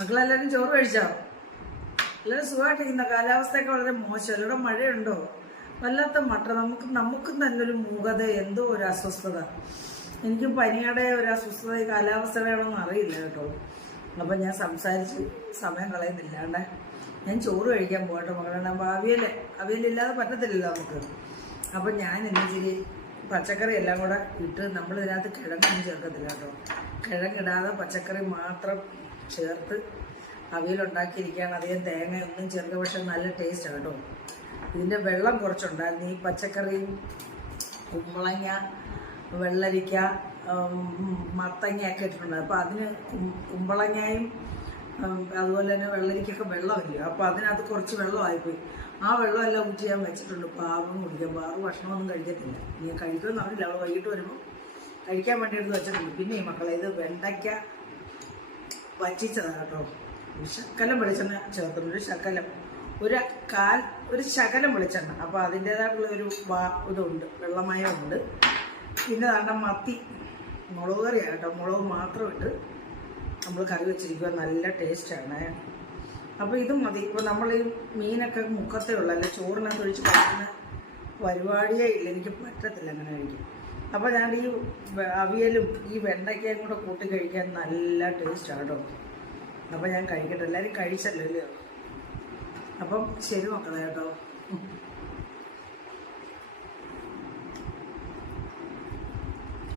മക്കളെല്ലാവരും ചോറ് കഴിച്ചോ? എല്ലാവരും സുഖമായിട്ടിരിക്കുന്ന. കാലാവസ്ഥയൊക്കെ വളരെ മോശം. എല്ലാവരും മഴയുണ്ടോ? വല്ലാത്ത മട്ട. നമുക്കും തന്നെ ഒരു മൂകത, എന്തോ ഒരു അസ്വസ്ഥത. എനിക്കും പനിയുടെ ഒരു അസ്വസ്ഥത ഈ കാലാവസ്ഥയാണെന്ന് അറിയില്ല കേട്ടോ. അപ്പം ഞാൻ സംസാരിച്ച് സമയം കളയുന്നില്ലാണ്ട് ഞാൻ ചോറ് കഴിക്കാൻ പോകട്ടെ മക്കളുടെ. അപ്പോൾ അവിയലില്ലാതെ പറ്റത്തില്ലല്ലോ നമുക്ക്. അപ്പം ഞാൻ ഇന്നിച്ചിരി പച്ചക്കറി എല്ലാം കൂടെ ഇട്ട്, നമ്മളിതിനകത്ത് കിഴങ്ങൊന്നും ചേർക്കത്തില്ല കേട്ടോ. കിഴങ്ങിടാതെ പച്ചക്കറി മാത്രം ചേർത്ത് അവിയലുണ്ടാക്കിയിരിക്കുകയാണ്. അധികം തേങ്ങയൊന്നും ചേർക്കുക, പക്ഷെ നല്ല ടേസ്റ്റാണ് കേട്ടോ. ഇതിൻ്റെ വെള്ളം കുറച്ചുണ്ടായിരുന്നു. ഈ പച്ചക്കറിയും കുമ്പളങ്ങ, വെള്ളരിക്ക, മത്തങ്ങയൊക്കെ ഇട്ടിട്ടുണ്ടായിരുന്നു. അപ്പോൾ അതിന് കുമ്പളങ്ങയും അതുപോലെ തന്നെ വെള്ളരിക്കൊക്കെ വെള്ളമില്ല. അപ്പോൾ അതിനകത്ത് കുറച്ച് വെള്ളമായിപ്പോയി. ആ വെള്ളമെല്ലാം ഊറ്റി ഞാൻ വെച്ചിട്ടുണ്ട്. പാറും കുടിക്കാം. പാറു ഭക്ഷണമൊന്നും കഴിക്കത്തില്ല. ഇനി കഴിക്കുമെന്ന് അറിയില്ല. അവൾ വൈകിട്ട് വരുമ്പോൾ കഴിക്കാൻ വേണ്ടി എടുത്ത് വെച്ചിട്ടുണ്ട്. പിന്നെ ഈ മക്കളെ, ഇത് വെണ്ടയ്ക്ക വറ്റിച്ചതാണ് കേട്ടോ. ശകലം വെളിച്ചെണ്ണ ചേർത്തിട്ടുണ്ട്. ഒരു ശകലം വെളിച്ചെണ്ണ. അപ്പോൾ അതിൻ്റേതായിട്ടുള്ള ഒരു ഇതുണ്ട്, വെള്ളമയമുണ്ട്. പിന്നെ നല്ല മത്തി മുളക് കറിയാണ് കേട്ടോ. മുളക് മാത്രം ഇട്ട് നമ്മൾ കറി വെച്ചിരിക്കുക. നല്ല ടേസ്റ്റാണ്. അപ്പോൾ ഇത് മതി. ഇപ്പോൾ നമ്മൾ ഈ മീനൊക്കെ മുക്കത്തേ ഉള്ളൂ, അല്ല ചോറിനകത്ത് ഒഴിച്ച് കഴിക്കുന്ന പരിപാടിയേ ഇല്ല. എനിക്ക് പറ്റത്തില്ല അങ്ങനെ കഴിക്കും. അപ്പോൾ ഞാൻ ഈ അവിയലും ഈ വെണ്ടയ്ക്കയും കൂടെ കൂട്ടി കഴിക്കാൻ നല്ല ടേസ്റ്റാണ് കേട്ടോ. അപ്പോൾ ഞാൻ കഴിക്കട്ടെ. എല്ലാവരും കഴിച്ചല്ലോ അല്ലേ? അപ്പം ശരി മക്കളെ കേട്ടോ.